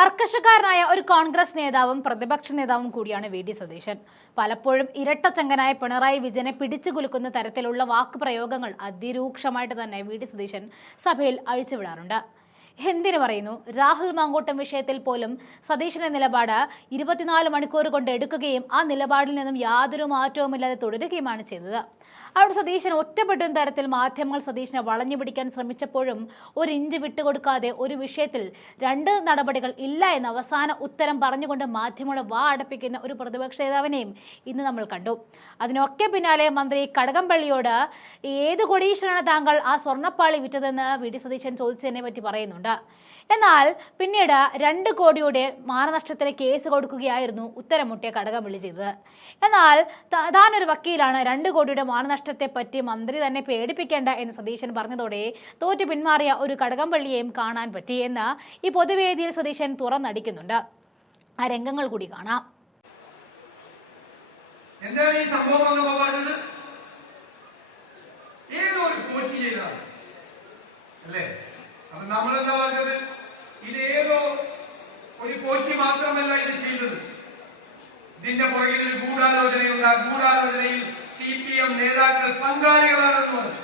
കർക്കശക്കാരനായ ഒരു കോൺഗ്രസ് നേതാവും പ്രതിപക്ഷ നേതാവും കൂടിയാണ് വി ഡി സതീശൻ. പലപ്പോഴും ഇരട്ടച്ചങ്കനായ പിണറായി വിജയനെ പിടിച്ചു കുലുക്കുന്ന തരത്തിലുള്ള വാക്കുപ്രയോഗങ്ങൾ അതിരൂക്ഷമായിട്ട് തന്നെ വി ഡി സതീശൻ സഭയിൽ അഴിച്ചുവിടാറുണ്ട്. എന്തിനു പറയുന്നു? രാഹുൽ മാങ്കോട്ടം വിഷയത്തിൽ പോലും സതീശന്റെ നിലപാട് ഇരുപത്തിനാല് മണിക്കൂർ കൊണ്ട് എടുക്കുകയും ആ നിലപാടിൽ നിന്നും യാതൊരു മാറ്റവുമില്ലാതെ തുടരുകയുമാണ് ചെയ്തത്. അവിടെ സതീശൻ ഒറ്റപ്പെട്ടും തരത്തിൽ മാധ്യമങ്ങൾ സതീശനെ വളഞ്ഞു പിടിക്കാൻ ശ്രമിച്ചപ്പോഴും ഒരു ഇഞ്ച് വിട്ടുകൊടുക്കാതെ ഒരു വിഷയത്തിൽ രണ്ട് നടപടികൾ ഇല്ല എന്ന അവസാന ഉത്തരം പറഞ്ഞുകൊണ്ട് മാധ്യമങ്ങളെ വാ അടപ്പിക്കുന്ന ഒരു പ്രതിപക്ഷ നേതാവിനെയും ഇന്ന് നമ്മൾ കണ്ടു. അതിനൊക്കെ പിന്നാലെ മന്ത്രി കടകംപള്ളിയോട് ഏത് കൊടീശ്വരാണ് താങ്കൾ ആ സ്വർണപ്പാളി വിറ്റതെന്ന് വി ഡി സതീശൻ ചോദിച്ചതിനെ പറ്റി പറയുന്നുണ്ട്. എന്നാൽ പിന്നീട് രണ്ട് കോടിയുടെ മാനനഷ്ടത്തിന് കേസ് കൊടുക്കുകയായിരുന്നു ഉത്തരമുട്ടിയ കടകംപള്ളി ചെയ്തത്. എന്നാൽ താനൊരു വക്കീലാണ് രണ്ട് കോടിയുടെ മാനനഷ്ടത്തെ പറ്റി മന്ത്രി തന്നെ പേടിപ്പിക്കേണ്ട എന്ന് സതീശൻ പറഞ്ഞതോടെ തോറ്റു പിന്മാറിയ ഒരു കടകംപള്ളിയെയും കാണാൻ പറ്റി എന്ന് ഈ പൊതുവേദിയിൽ സതീശൻ തുറന്നടിക്കുന്നുണ്ട്. ആ രംഗങ്ങൾ കൂടി കാണാം. എന്താണ് ഈ സംഭവം എന്നൊക്കെ പറഞ്ഞത്? ഏതോ ഒരു പോറ്റി ചെയ്താണ്. അല്ലേ? അപ്പൊ നമ്മളെന്താ പറഞ്ഞത്? ഇത് ഏതോ ഒരു പോറ്റി മാത്രമല്ല ഇത് ചെയ്തത്. ഇതിന്റെ പുറകിൽ ഒരു ഗൂഢാലോചനയുണ്ട്. ആ ഗൂഢാലോചനയിൽ സി പി എം നേതാക്കൾ പങ്കാളികളാണെന്ന് പറഞ്ഞു.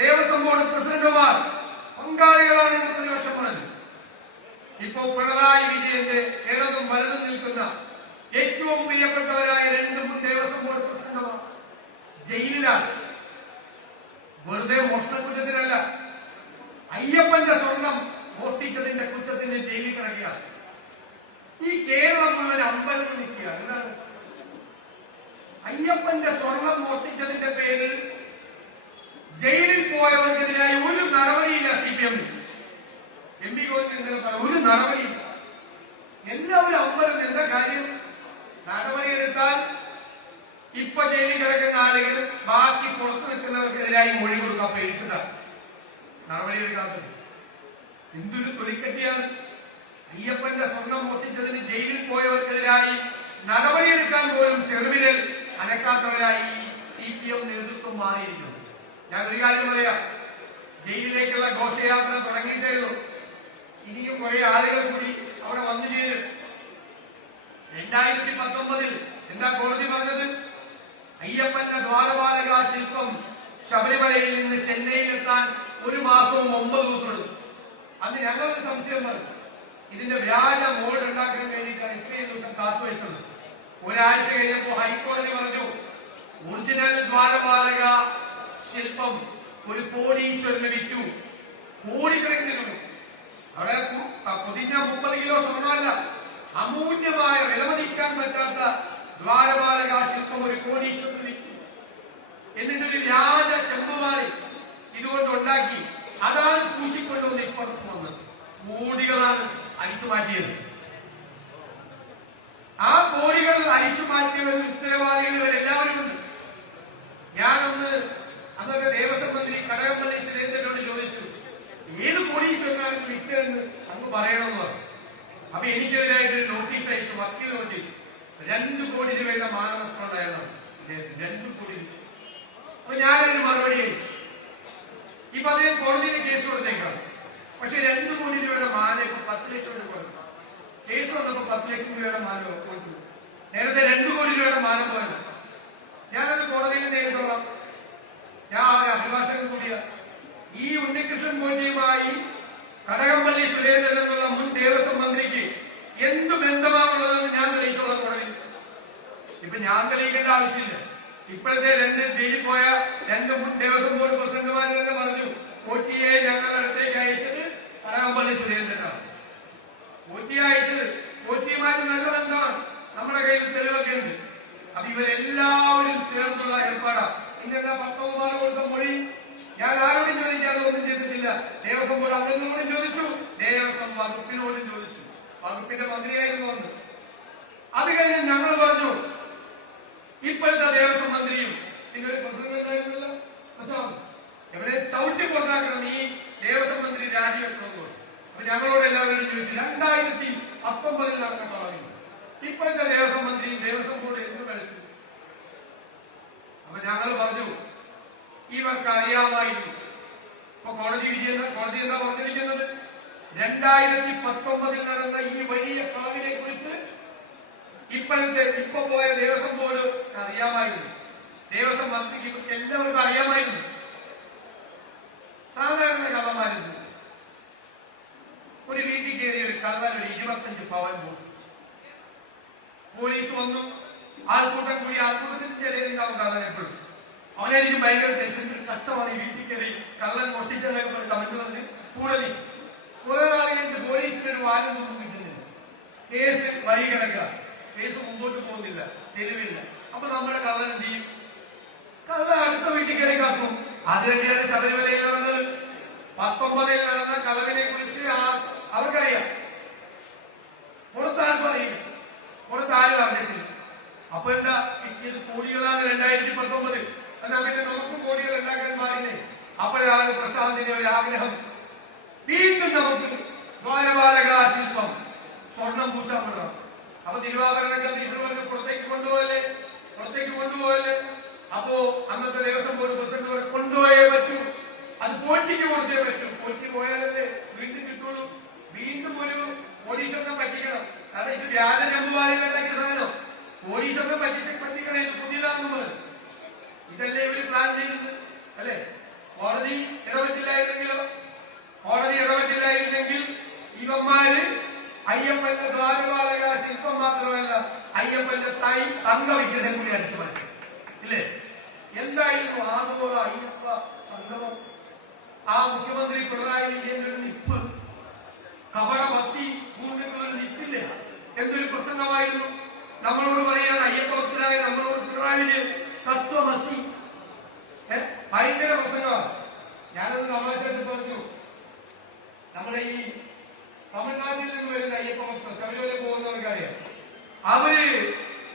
ദേവസ്വം ബോർഡ് പ്രസിഡന്റുമാർ പങ്കാളികളാണെന്ന് പ്രതിപക്ഷം പറഞ്ഞു. ഇപ്പോ പിണറായി വിജയന്റെ ഇടതും വലതും നിൽക്കുന്ന ഏറ്റവും പ്രിയപ്പെട്ടവരായ രണ്ട് മുൻ ദേവസ്വം ബോർഡ് പ്രസിഡന്റുമാർ ജയിലിലാണ്. വെറുതെ മോഷണ കുറ്റത്തിനല്ല അയ്യപ്പന്റെ സ്വർണം മോഷ്ടിച്ചതിന്റെ കുറ്റത്തിന് ജയിലിൽ കിടക്കുകയാണ് ഈ കേരളം മുഴുവൻ അമ്പലത്തിൽ നിൽക്കുക. എന്താണ്? അയ്യപ്പന്റെ സ്വർണം മോഷ്ടിച്ചതിന്റെ പേരിൽ ജയിലിൽ പോയവർക്കെതിരായി ഒരു നടപടിയില്ല C P M. M P Govindan ഒരു നടപടിയില്ല. എല്ലാവരും അമ്പലം എന്താ കാര്യം? നടപടിയെടുത്താൽ ഇപ്പൊ ജയിലിൽ കിടക്കുന്ന ആളുകൾ ബാക്കി പുറത്തു നിൽക്കുന്നവർക്കെതിരായി മൊഴി കൊടുക്കാൻ പേടിച്ചതാണ് നടപടിയെടുക്കാത്തത് എന്തൊരു തൊലിക്കട്ടിയാണ്? അയ്യപ്പന്റെ സ്വർണം മോഷ്ടിച്ചതിന് ജയിലിൽ പോയവർക്കെതിരായി നടപടിയെടുക്കാൻ പോലും ചെറുവിരൽ അനക്കാത്തവരായി സി പി എം നേതൃത്വം മാറിയിരിക്കുന്നു ഞാൻ ഒരു കാര്യം പറയാം. ജയിലിലേക്കുള്ള ഘോഷയാത്ര തുടങ്ങിയിട്ടേ ഉള്ളൂ. ഇനിയും കുറെ ആളുകൾ കൂടി അവിടെ വന്നു ചേരും. രണ്ടായിരത്തി പത്തൊമ്പതിൽ എന്താ കോടതി പറഞ്ഞത്? അയ്യപ്പന്റെ ദ്വാരപാലക ശില്പം ശബരിമലയിൽ നിന്ന് ചെന്നൈയിൽ എത്താൻ ഒരു മാസവും ഒമ്പത് ദിവസം എടുത്തു അന്ന് ഞങ്ങളൊരു സംശയം പറഞ്ഞു ഇതിന്റെ വ്യാജ മോഡ് ഉണ്ടാക്കാൻ വേണ്ടിയിട്ടാണ് ഇത്രയും ദിവസം കാത്തുവെച്ചത് ഒരാഴ്ച കഴിഞ്ഞപ്പോ ഹൈക്കോടതി പറഞ്ഞു ഒറിജിനൽ ദ്വാരപാലക ശില്പം ഒരു കോടീശ്വരന് വിറ്റു. കോടിക്കണക്കിന് അവിടെ പൊതിഞ്ഞ മുപ്പത് കിലോ സ്വർണമല്ല അമൂല്യമായ വിലമതിക്കാൻ പറ്റാത്ത ദ്വാരപാലക ശില്പം ഒരു കോടീശ്വരന് വിറ്റു. എന്നിട്ടൊരു വ്യാജ ചെമ്പുമായി ഇതുകൊണ്ട് ഉണ്ടാക്കി. അതാണ് പൂശിക്കൊണ്ടുവന്ന് ഇപ്പുറത്ത് വന്നത് കോടികളാണ് അടിച്ചു മാറ്റിയത്. ആ കോടികൾ അടിച്ചു മാറ്റിയവരിൽ ഉത്തരവാദികൾ എല്ലാവരും ഉണ്ട്. ഞാനൊന്ന് അന്നൊക്കെ ദേവസ്വം മന്ത്രി കടകംപള്ളി സുരേന്ദ്രനോട് ചോദിച്ചു ഏത് കോടീശ്വരനാണ് വിറ്റതെന്ന് അങ്ങ് പറയണമെന്ന് പറഞ്ഞു. അപ്പൊ എനിക്കെതിരായിട്ട് നോട്ടീസ് അയച്ചു വക്കീൽ നോട്ടീസ് രണ്ട് കോടി രൂപയുടെ മാനനഷ്ടം ഉണ്ടായിരുന്നു. രണ്ട് കോടി അപ്പൊ ഞാനൊരു മറുപടി അയച്ചു. ഇപ്പൊ അദ്ദേഹം കോടതിയിൽ കേസ് കൊടുത്തേക്കാം. പക്ഷെ രണ്ടു കോടി രൂപയുടെ മാല ഇപ്പൊ പത്ത് ലക്ഷം രൂപ കൊടുത്തു. കേസ് വന്നപ്പോ പത്ത് ലക്ഷം രൂപയുടെ മാല കൊടുത്തു. നേരത്തെ രണ്ടു കോടി രൂപയുടെ മാല പോയത്. ഞാനത് കോടതിയിൽ നേരിട്ടോളാം ഞാൻ ഒരു അഭിഭാഷകൻ കൂടിയ. ഈ ഉണ്ണികൃഷ്ണൻ മോന്റിയുമായി കടകംപള്ളി സുരേന്ദ്രൻ എന്നുള്ള മുൻ ദേവസ്വം മന്ത്രിക്ക് എന്ത് ബന്ധമാണുള്ളതെന്ന് ഞാൻ തെളിയിച്ചോളാം കോടതിയിൽ. ഇപ്പൊ ഞാൻ തെളിയിക്കേണ്ട ആവശ്യമില്ല. ഇപ്പോഴത്തെ രണ്ട് ജയിലിൽ പോയ രണ്ട് ദേവസ്വം ബോർഡ് പ്രസിഡന്റുമാർ തന്നെ പറഞ്ഞു ഒറ്റിയെ ഞങ്ങളുടെ അടുത്തേക്ക് അയച്ചത് കടകംപള്ളി സുരേന്ദ്രനാണ്. അയച്ചത് നല്ല ബന്ധമാണ്. നമ്മുടെ കയ്യിൽ തെളിവൊക്കെ ഉണ്ട്. അപ്പൊ ഇവരെല്ലാവരും ചേർന്നുള്ള ഏർപ്പാടാ. ഇന്നെന്താ പത്തൊമ്പത് കൊടുത്ത മൊഴി ഞാൻ ആരോടും ഒന്നും ചെയ്തിട്ടില്ല. ദേവസ്വം ബോർഡ് അംഗങ്ങളോടും ചോദിച്ചു. ദേവസ്വം വകുപ്പിനോടും ചോദിച്ചു. വകുപ്പിന്റെ മന്ത്രിയായിരുന്നു അത് കഴിഞ്ഞ് ഞങ്ങൾ പറഞ്ഞു ഇപ്പോഴത്തെ ദേവസ്വം മന്ത്രിയും നിങ്ങൾ പ്രസിഡന്റ് ഉണ്ടായിരുന്നല്ലോ. എവിടെ ചവിട്ടി പുറത്താക്കണം ഈ ദേവസ്വം മന്ത്രി രാജിവെക്കണമെന്ന് അപ്പൊ ഞങ്ങളോട് എല്ലാവരോടും ചോദിച്ചു രണ്ടായിരത്തി പത്തൊമ്പതിൽ നടന്ന തുടങ്ങി ഇപ്പോഴത്തെ ദേവസ്വം മന്ത്രിയും ദേവസ്വം ബോർഡ് എന്ത് കഴിച്ചു അപ്പൊ ഞങ്ങൾ പറഞ്ഞു ഇവർക്ക് അറിയാമായിരുന്നു. ഇപ്പൊ കോടതി എന്താ? കോടതി എന്താ പറഞ്ഞിരിക്കുന്നത്? രണ്ടായിരത്തി പത്തൊമ്പതിൽ നടന്ന ഈ വലിയ ഇപ്പോഴത്തെ ഇപ്പൊ പോയ ദേവസ്വം പോലും അറിയാമായിരുന്നു. ദേവസ്വം മന്ത്രിക്ക് എല്ലാവർക്കും അറിയാമായിരുന്നു. സാധാരണ കള്ളന്മാരുന്നു ഒരു വീട്ടിൽ കയറി ഒരു കള്ളൻ ഒരു ഇരുപത്തഞ്ച് പവൻ മോഷ്ടിച്ചു പോലീസ് വന്നു. ആൾക്കൂട്ടം കൂടി ആൾക്കൂട്ടത്തിന്റെ ഇടയിൽ ഉണ്ടാവും കള്ളൻ എപ്പോഴും അവനായിരിക്കും ഭയങ്കര ടെൻഷൻ കഷ്ടമാണ് ഈ വീട്ടിൽ കയറി കള്ളൻ മോഷ്ടിച്ചതൊക്കെ പറഞ്ഞ് തമിഴ് പറഞ്ഞ് കൂടെ നീ കുറെ നാൾ പോലീസിന്റെ ഒരു വാരം ഒന്നും കേസ് വഴി കിടക്കുക കേസ് മുമ്പോട്ട് പോകുന്നില്ല തെരുവില്ല. അപ്പൊ നമ്മുടെ കള്ളൻ എന്ത് ചെയ്യും? കള്ള അടുത്ത വീട്ടിൽ കയറി കാക്കും. അത് തന്നെയാണ് ശബരിമലയിൽ നടന്നത്. പത്തൊമ്പതിൽ നടന്ന കളവിനെ കുറിച്ച് അവർക്കറിയാം. പുറത്താരും പറയില്ല. പുറത്താരും അറിഞ്ഞിട്ടില്ല. അപ്പൊ എന്താ? ഇത് കോടികളാണ് രണ്ടായിരത്തി പത്തൊമ്പതിൽ. എന്നാ പിന്നെ നമുക്ക് കോടികൾ ഉണ്ടാക്കാൻ പാടില്ലേ? അപ്പോഴാണ് പ്രസാദിന്റെ ഒരു ആഗ്രഹം. വീണ്ടും നമുക്ക് ദ്വാരപാലക സ്വർണം പൂശാൻ അപ്പൊ തിരുവാഭരണങ്ങൾ തിരുവനന്തപുരം പുറത്തേക്ക് കൊണ്ടുപോകല്ലേ പുറത്തേക്ക് കൊണ്ടുപോകല്ലേ അപ്പോ അന്നത്തെ ദേവസ്വം ബോർഡ് പ്രസിഡന്റ് പറഞ്ഞു, കൊണ്ടുപോയേ പറ്റൂ അത് പോറ്റിക്ക് കൊടുത്തേ പറ്റൂ പോറ്റി പോയാലല്ലേ വീണ്ടും കിട്ടുള്ളൂ വീണ്ടും ഒരു പോലീസൊക്കെ പറ്റിക്കണം കാരണം ഇത് വ്യാജ ജമ്പുവാരികൾ ഉണ്ടാക്കിയ സാധനം പോലീസൊക്കെ പറ്റിച്ച് പറ്റിക്കണം ഇത് പുതിയതാണെന്ന് ഇതല്ലേ ഇവർ പ്ലാൻ ചെയ്യുന്നത് അല്ലേ കോടതി ഇടപെട്ടില്ലായിരുന്നെങ്കിലോ കോടതി ഇടപെട്ടില്ലായിരുന്നെങ്കിൽ ഇവന്മാര് അയ്യപ്പന്റെ ദ്വാരപാലക ശില്പം മാത്രമല്ല അയ്യപ്പന്റെ തൈ തങ്ക വിഗ്രഹം കൂടി അടിച്ചു മാറ്റി ഇല്ലേ എന്തായിരുന്നു ആഗോള അയ്യപ്പ സംഗമം? ആ മുഖ്യമന്ത്രി പിണറായി വിജയന്റെ നിപ്പ്. കപട ഭക്തി പൂർണിട്ടുള്ള നിപ്പില്ല? എന്തൊരു പ്രസംഗമായിരുന്നു? നമ്മളോട് പറയാൻ അയ്യപ്പ ഭക്തരായ നമ്മളോട് പിണറായി വിജയൻ തത്വമസി? ഭയങ്കര പ്രസംഗമാണ്. ഞാനത് തമാശയായിട്ട് പറഞ്ഞു. നമ്മുടെ ഈ തമിഴ്നാട്ടിൽ നിന്ന് വരുന്ന അയ്യപ്പ ഭക്തർ ശബരിമല പോകുന്നവർക്കറിയാം. അവർ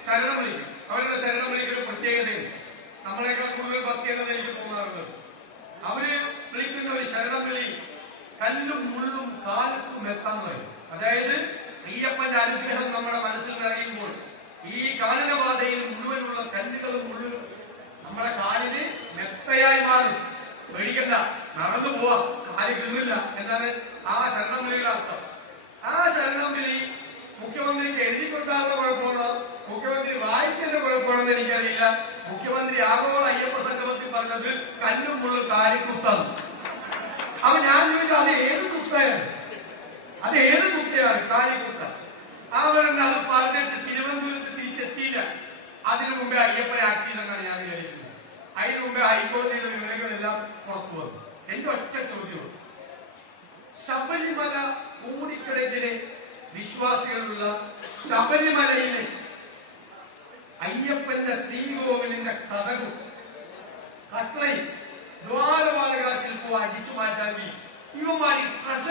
ശരണം വിളിക്കും അവരുടെ ശരണം വിളിക്ക് ഒരു പ്രത്യേകതയുണ്ട് നമ്മളെക്കാൾ കൂടുതൽ ഭക്തിയാണ് എനിക്ക് തോന്നാറുള്ളത് അവർ വിളിക്കുന്ന ഒരു ശരണം വിളി കല്ലും മുള്ളും കാലത്തും എത്താൻ വരും അതായത് അയ്യപ്പന്റെ അനുഗ്രഹം നമ്മുടെ മനസ്സിൽ നിറയുമ്പോൾ ഈ കാനനപാതയിൽ മുഴുവനുള്ള കല്ലുകളും മുള്ളുകളും നമ്മുടെ കാലിന് മെത്തയായി മാറും. പേടിക്കണ്ട നടന്നു പോവാ കാൽ കിന്നില്ല എന്നാണ് ആ ശരണം വിളിയുടെ അർത്ഥം. ആ ശരണം വിളി മുഖ്യമന്ത്രിക്ക് എഴുതി കൊടുക്കാനുള്ള കുഴപ്പമാണോ? മുഖ്യമന്ത്രി വായിച്ചതിന്റെ കുഴപ്പമാണെന്ന് എനിക്കറിയില്ല. മുഖ്യമന്ത്രി ആഗോള അയ്യപ്പ സംഗമത്തിൽ പറഞ്ഞത് കല്ലും മുള്ളും കാലിക്കുത്താണ് അപ്പൊ ഞാൻ ചോദിച്ചു അത് ഏത് കുത്തയാണ്? അത് ഏത് കുത്തയാണ്? കാലിക്കുത്ത അവരെന്ന് അത് പറഞ്ഞിട്ട് തിരുവനന്തപുരത്ത് തിരിച്ചെത്തിയില്ല. അതിനു മുമ്പേ അയ്യപ്പനെ ആക്കിയില്ലെന്നാണ് ഞാൻ വിചാരിക്കുന്നത്. അതിനു മുമ്പേ ഹൈക്കോടതിയിലെ വിവരങ്ങളെല്ലാം പുറത്തു വന്നു. എന്റെ ഒറ്റ ചോദ്യം. ശബരിമല കോടിക്കണക്കിന് വിശ്വാസികളുള്ള ശബരിമലയിലെ അയ്യപ്പന്റെ ശ്രീകോവിലിന്റെ കഥകും കട്ടളയും ദ്വാരപാലക ശില്പവും അടിച്ചു മാറ്റാൻ ഇവന്മാർ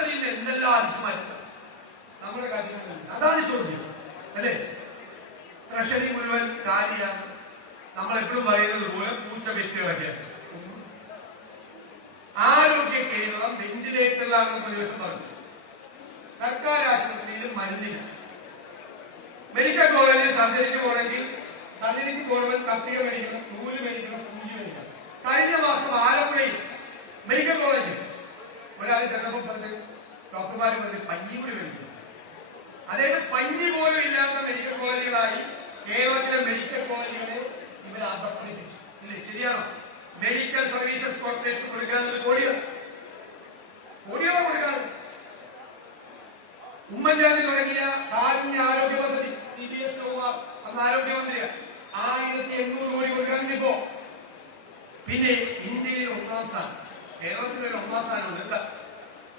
നിന്ന് എന്തെല്ലാം അടിച്ചു മാറ്റുക നമ്മുടെ കാര്യങ്ങൾ അതാണ് ചോദ്യം. അല്ലേ? ട്രഷറി മുഴുവൻ കാലിയാണ്. നമ്മളെപ്പോഴും പറയുന്നത് പോലെ പൂച്ച വ്യക്തികളൊക്കെയാണ് ആരോഗ്യ കേരളം വെന്റിലേറ്ററിലാണെന്ന് പ്രദേശം പറഞ്ഞു. സർക്കാർ ആശുപത്രിയിൽ മരുന്നില്ല. മെഡിക്കൽ കോളേജിൽ സർജറിക്ക് പോകണമെങ്കിൽ സർജറിക്ക് ഗവൺമെന്റ് കത്തിക മേടിക്കണം നൂൽ മേടിക്കണം സൂചി മേടിക്കണം. കഴിഞ്ഞ മാസം ആലപ്പുഴയിൽ മെഡിക്കൽ കോളേജിൽ ഒരാൾ ചെന്നപ്പോൾ പറഞ്ഞ് ഡോക്ടർമാർ പറഞ്ഞ് പഞ്ഞി കൂടി മേടിക്കും അതായത് പഞ്ഞി പോലും ഇല്ലാത്ത മെഡിക്കൽ കോളേജുകളായി കേരളത്തിലെ മെഡിക്കൽ കോളേജുകളെ ഇവർ അധപ്പതിപ്പിച്ചു ഇല്ലേ? ശരിയാണോ? മെഡിക്കൽ സർവീസസ് കോർപ്പറേഷൻ കൊടുക്കാനുള്ളത് കോടിയാണ്. കോടിയാണ് കൊടുക്കാറ്. ഉമ്മൻചാണ്ടി തുടങ്ങിയ കാരുണ്യ ആരോഗ്യ പദ്ധതി സി ബി എസ് അന്ന് ആരോഗ്യമന്ത്രിയാണ്. ആയിരത്തി എണ്ണൂറ് കോടി കൊടുക്കാൻ ഇപ്പോ. പിന്നെ ഇന്ത്യയിൽ ഒന്നാം സ്ഥാനം. കേരളത്തിൽ ഒരു ഒന്നാം സ്ഥാനമുണ്ട്. എന്താ?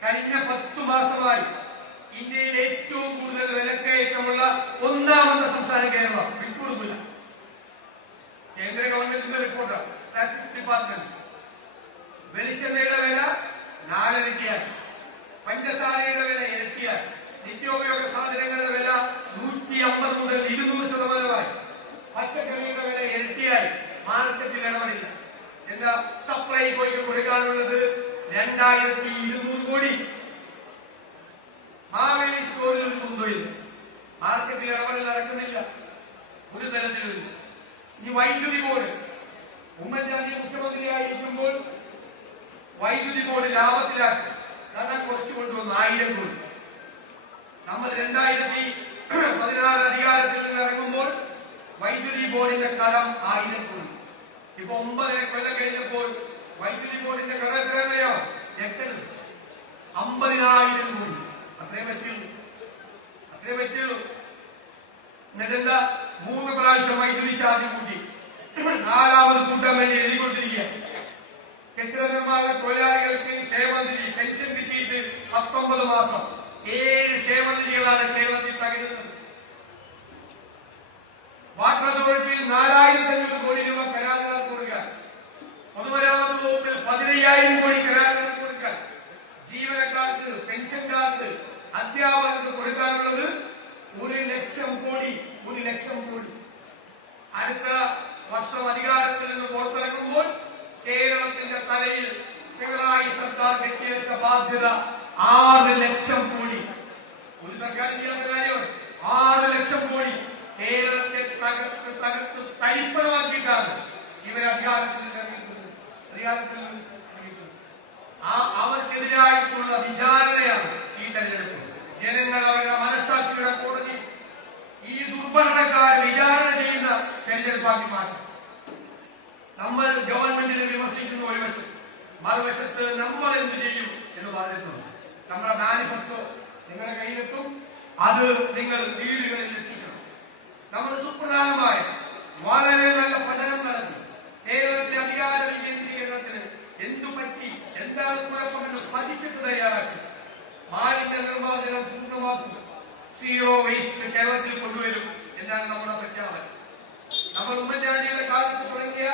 കഴിഞ്ഞ പത്തു മാസമായി ഇന്ത്യയിൽ ഏറ്റവും കൂടുതൽ വിലക്കയറ്റമുള്ള ഒന്നാമത്തെ സംസ്ഥാനം കേരളം. വിട്ടുകൊടുക്കില്ല. കേന്ദ്ര ഗവൺമെന്റിന്റെ റിപ്പോർട്ടാണ്. Statistics department. വെളിച്ചെണ്ണയുടെ വില നാലരക്കിയാൽ പഞ്ചസാരയുടെ വില ഇരട്ടിയായി. നിത്യോപയോഗ സാധനങ്ങളുടെ വില നൂറ്റി അമ്പത് മുതൽ ഇരുന്നൂറ് ശതമാനമായി പച്ചക്കറിയുടെ വില ഇരട്ടിയായി മാർക്കറ്റിൽ ഇടപെടില്ല എന്താ സപ്ലൈ കോയ്ക്ക് കൊടുക്കാനുള്ളത് രണ്ടായിരത്തി ഇരുന്നൂറ് കോടി. മാവേലി സ്റ്റോറിലും കുന്തമില്ല മാർക്കറ്റിൽ ഇടപെടൽ നടക്കുന്നില്ല. ഒരു തരത്തിലുമില്ല ഇനി വൈദ്യുതി ബോർഡ് ഉമ്മൻചാണ്ടി മുഖ്യമന്ത്രിയായിരിക്കുമ്പോൾ വൈദ്യുതി ബോർഡ് ലാഭത്തിലാക്കി. കടം കുറച്ചു കൊണ്ടുവന്നു ആയിരം കോടി. നമ്മൾ രണ്ടായിരത്തി പതിനാറ് അധികാരത്തിൽ നിന്ന് ഇറങ്ങുമ്പോൾ വൈദ്യുതി ബോർഡിന്റെ കടം ആയിരം കോടി. ഇപ്പൊ ഒമ്പതര കൊല്ലം കഴിഞ്ഞപ്പോൾ വൈദ്യുതി ബോർഡിന്റെ കടം എത്രയോ എട്ട് അമ്പതിനായിരം കോടി. അത്രേ പറ്റുള്ളൂ അത്രേ പറ്റുള്ളൂ എന്നിട്ടെന്താ? മൂന്ന് പ്രാവശ്യം വൈദ്യുതി ചാർജ് കൂട്ടി. നാലാമത് കൂട്ടാൻ വേണ്ടി എഴുതിക്കൊണ്ടിരിക്കുക കെട്ടിട നിർമ്മാണ തൊഴിലാളികൾക്ക് ക്ഷേമനിധി പെൻഷൻ കിട്ടിയിട്ട് പത്തൊമ്പത് മാസം. ഏഴ് ക്ഷേമനിധികളാണ് കേരളത്തിൽ തകരുന്നത്. വാട്ടർ അതോറിറ്റിയിൽ നാലായിരത്തി അഞ്ഞൂറ് കോടി രൂപ കരാറുകൾ കൊടുക്കാൻ പൊതുമരാമത്ത് വകുപ്പിൽ പതിനയ്യായിരം കോടി കരാറുകൾ കൊടുക്കാൻ ജീവനക്കാർക്ക് പെൻഷൻകാർക്ക് അധ്യാപകർക്ക് കൊടുക്കാനുള്ളത് ഒരു ലക്ഷം കോടി ഒരു ലക്ഷം കോടി. അടുത്ത വർഷം അധികാരത്തിൽ നിന്ന് പുറത്തിറങ്ങുമ്പോൾ കേരളത്തിന്റെ തലയിൽ പിണറായി സർക്കാർ കെട്ടിവെച്ച ബാധ്യത ആറ് ലക്ഷം കോടി. ഒരു സർക്കാർ ചെയ്യാത്ത കാര്യമാണ്? ആറ് ലക്ഷം കോടി കേരളത്തെ തകർത്ത് തകർത്ത് തരിപ്പണമാക്കിയിട്ടാണ് ഇവരെ അധികാരത്തിൽ നിർമ്മിക്കുന്നത് ആ അവർക്കെതിരായിട്ടുള്ള വിചാരണയാണ് ഈ തെരഞ്ഞെടുപ്പ്. ജനങ്ങൾ അവരുടെ മനസ്സാക്ഷിയുടെ കോടതി ഈ ദുർഭരണക്കാരെ വിചാരണ ചെയ്യുന്ന തെരഞ്ഞെടുപ്പാക്കി മാറ്റി. നമ്മൾ ഗവൺമെന്റിനെ വിമർശിക്കുന്ന ഒരു വശം മറുവശത്ത് നമ്മൾ എന്ത് ചെയ്യും എന്ന് പറഞ്ഞിട്ടുണ്ട് നമ്മുടെ മാനിഫെസ്റ്റോ നിങ്ങളുടെ കയ്യിലെത്തും അത് നിങ്ങൾ വീടുകളിൽ എത്തിക്കണം. നമ്മൾ സുപ്രധാനമായ വളരെ നല്ല പഠനം നടത്തി കേരളത്തിലെ അധികാര വികേന്ദ്രീകരണത്തിന് എന്തു പറ്റി എന്താണ് കുഴപ്പമെന്ന് പഠിച്ചിട്ട് തയ്യാറാക്കി? മാലിന്യ നിർമ്മാർജനം പൂർണമാക്കുക സീറോ വേസ്റ്റ് കേരളത്തിൽ കൊണ്ടുവരും എന്നാണ് നമ്മുടെ പ്രഖ്യാപനം. നമ്മൾ ഉമ്മൻചാണ്ടിയുടെ കാലത്ത് തുടങ്ങിയ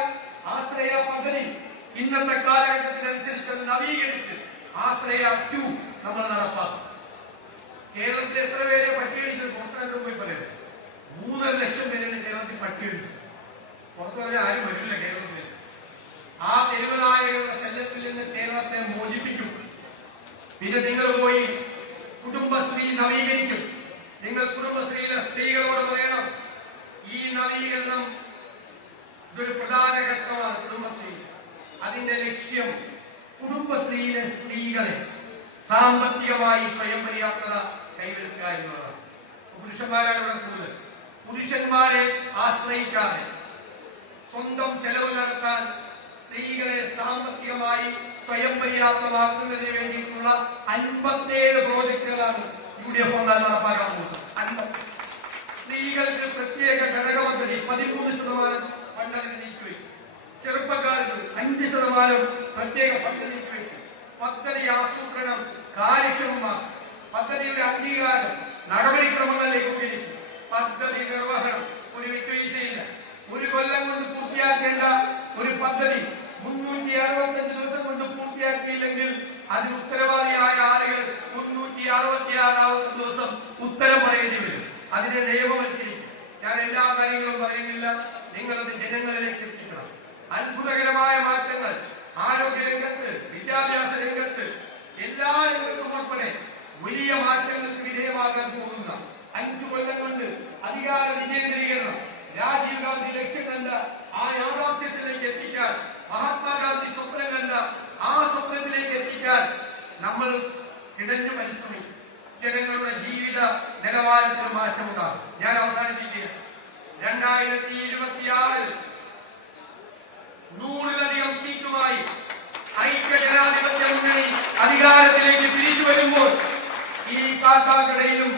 ആശ്രയ പദ്ധതി ഇന്നത്തെ കാലഘട്ടത്തിനനുസരിച്ച് നവീകരിച്ച് ആശ്രയ ടു നമ്മൾ നടപ്പാക്കും. കേരളത്തിൽ എത്ര പേരെ പട്ടികടിച്ചത് പുറത്തിറങ്ങും പോയി പറയുന്നത് മൂന്നര ലക്ഷം പേരാണ് കേരളത്തിൽ പട്ടികടിച്ചത് പുറത്തു പറഞ്ഞാൽ ആരും വരില്ല കേരളത്തിൽ. ആ തെരുവനായകരുടെ ശല്യത്തിൽ നിന്ന് കേരളത്തെ മോചിപ്പിക്കും. പിന്നെ നിങ്ങൾ പോയി കുടുംബശ്രീ നവീകരിക്കും. നിങ്ങൾ കുടുംബശ്രീയിലെ സ്ത്രീകളോട് പറയണം ഈ നവീകരണം ഇതൊരു പ്രധാന ഘട്ടമാണ് കുടുംബശ്രീ. അതിന്റെ ലക്ഷ്യം കുടുംബശ്രീയിലെ സ്ത്രീകളെ സാമ്പത്തികമായി സ്വയം പര്യാപ്തത കൈവരുത്തുക എന്നുള്ളതാണ് പുരുഷന്മാരാണ് ഇവിടെ കൂടുതൽ. പുരുഷന്മാരെ ആശ്രയിക്കാതെ സ്വന്തം ചെലവ് നടത്താൻ സ്ത്രീകളെ സാമ്പത്തികമായി സ്വയം പര്യാപ്തമാക്കുന്നതിന് വേണ്ടിയിട്ടുള്ള അൻപത്തേഴ് പ്രോജക്റ്റുകളാണ് യു ഡി എഫ് ഒന്നാം നടപ്പാക്കാൻ പോകുന്നത്. സ്ത്രീകൾക്ക് പ്രത്യേക ഘടക പദ്ധതി പതിമൂന്ന് ശതമാനം ഫണ്ടതിന് നീക്കിവെക്കും ചെറുപ്പക്കാർക്ക് അഞ്ച് ശതമാനം പ്രത്യേക പദ്ധതി നീക്കിവെക്കും പദ്ധതി ആസൂത്രണം കാര്യക്ഷമമാക്കും. പദ്ധതിയുടെ അംഗീകാരം നടപടിക്രമങ്ങളിലേക്ക് ഉപയോഗിക്കും. പദ്ധതി നിർവഹണം ഒരു വിട്ടുവീഴ്ചയില്ല ഒരു കൊല്ലം കൊണ്ട് പൂർത്തിയാക്കേണ്ട ഒരു പദ്ധതി മുന്നൂറ്റി അറുപത്തഞ്ച് ദിവസം കൊണ്ട് പൂർത്തിയാക്കിയില്ലെങ്കിൽ അതിന് ഉത്തരവാദിയായ ആളുകൾ മുന്നൂറ്റി അറുപത്തിയാറാമത്തെ ദിവസം ഉത്തരം പറയേണ്ടി വരും. അതിനെ നിയമവൽക്കരിക്കും. ഞാൻ എല്ലാ കാര്യങ്ങളും പറയുന്നില്ല. നിങ്ങളത് ജനങ്ങളിലേക്ക് എത്തിക്കണം. അത്ഭുതകരമായ മാറ്റങ്ങൾ. ആരോഗ്യ രംഗത്ത് വിദ്യാഭ്യാസ രംഗത്ത് എല്ലാ രംഗത്തും ഉൾപ്പെടെ വലിയ മാറ്റങ്ങൾക്ക് വിധേയമാകാൻ പോകുന്ന അഞ്ചു കൊല്ലം കൊണ്ട് അധികാര വികേന്ദ്രീകരണം രാജീവ് ഗാന്ധി ലക്ഷ്യം കണ്ട ആ യാഥാർത്ഥ്യത്തിലേക്ക് എത്തിക്കാൻ മഹാത്മാഗാന്ധി സ്വപ്നം കണ്ട ആ സ്വപ്നത്തിലേക്ക് എത്തിക്കാൻ നമ്മൾ കിടഞ്ഞു പരിശ്രമിക്കും. ജനങ്ങളുടെ ജീവിത നിലവാരത്തിൽ മാറ്റമുണ്ടാകും ഞാൻ അവസാനിപ്പിക്കുക രണ്ടായിരത്തി ഇരുപത്തിയാറിൽ നൂറിലധികം സീറ്റുമായി ഐക്യ ജനാധിപത്യ മുന്നണി അധികാരത്തിലേക്ക് തിരിച്ചു വരുമ്പോൾ ഈ കാക്കാക്കിടയിലും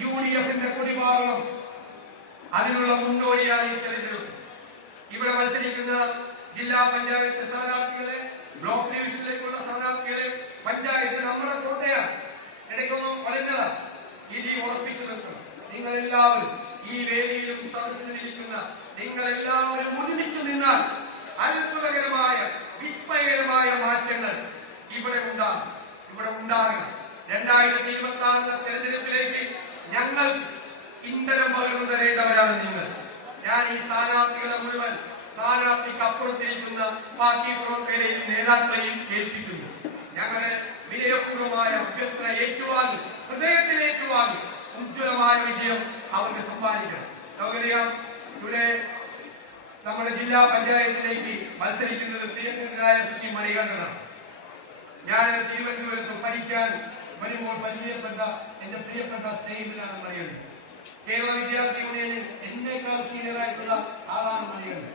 യു ഡി എഫിന്റെ കൊടിമാറണം അതിനുള്ള മുന്നോടിയാണ് ഈ തെരഞ്ഞെടുപ്പ് ഇവിടെ മത്സരിക്കുന്ന ജില്ലാ പഞ്ചായത്ത് സ്ഥാനാർത്ഥികളെ ബ്ലോക്ക് ഡിവിഷനിലേക്കുള്ള സ്ഥാനാർത്ഥികളെ പഞ്ചായത്ത് നമ്മുടെ കോട്ടയാണ്. ഇടയ്ക്കൊന്നും വളഞ്ഞതാ ഇനി ഉറപ്പിച്ചു നിർത്തണം. നിങ്ങൾ എല്ലാവരും ഈ വേദിയിലും സദസ്സിലിരിക്കുന്ന നിങ്ങൾ എല്ലാവരും ഒരുമിച്ച് നിന്നാൽ അത്ഭുതകരമായ വിസ്മയകരമായ മാറ്റങ്ങൾ ഇവിടെ ഉണ്ടാകും. ഇവിടെ ഉണ്ടാകണം. രണ്ടായിരത്തി ഇരുപത്തി ആറിലെ തെരഞ്ഞെടുപ്പിലേക്ക് ഞങ്ങൾ ഇന്ധനം തരേണ്ടവരാണ് നിങ്ങൾ. ഞാൻ ഈ സ്ഥാനാർത്ഥികളെ മുഴുവൻ സ്ഥാനാർത്ഥിക്കപ്പുറത്തിരിക്കുന്ന പാർട്ടി പ്രവർത്തകരെയും നേതാക്കളെയും ഏൽപ്പിക്കുന്നു. ഞങ്ങളെ വിനയപൂർവമായ അഭ്യർത്ഥന ഏറ്റുവാങ്ങി ഹൃദയത്തിലേക്ക് വാങ്ങി ഉജ്ജ്വലമായ വിജയം അവർക്ക് സമ്മാനിക്കണം. നമുക്കറിയാം ഇവിടെ നമ്മുടെ ജില്ലാ പഞ്ചായത്തിലേക്ക് മത്സരിക്കുന്നത് തിരുവനന്തപുരായ ശ്രീ മണികണ്ഠനാണ്. ഞാൻ തിരുവനന്തപുരത്ത് പഠിക്കാൻ വരുമ്പോൾ പരിചയപ്പെട്ട എന്റെ പ്രിയപ്പെട്ട സ്നേഹിതനാണ് മണികണ്ഠൻ. കേരള വിദ്യാർത്ഥി യൂണിയനിൽ എന്നേക്കാൾ സീനിയറായിട്ടുള്ള ആളാണ് മണികണ്ഠൻ.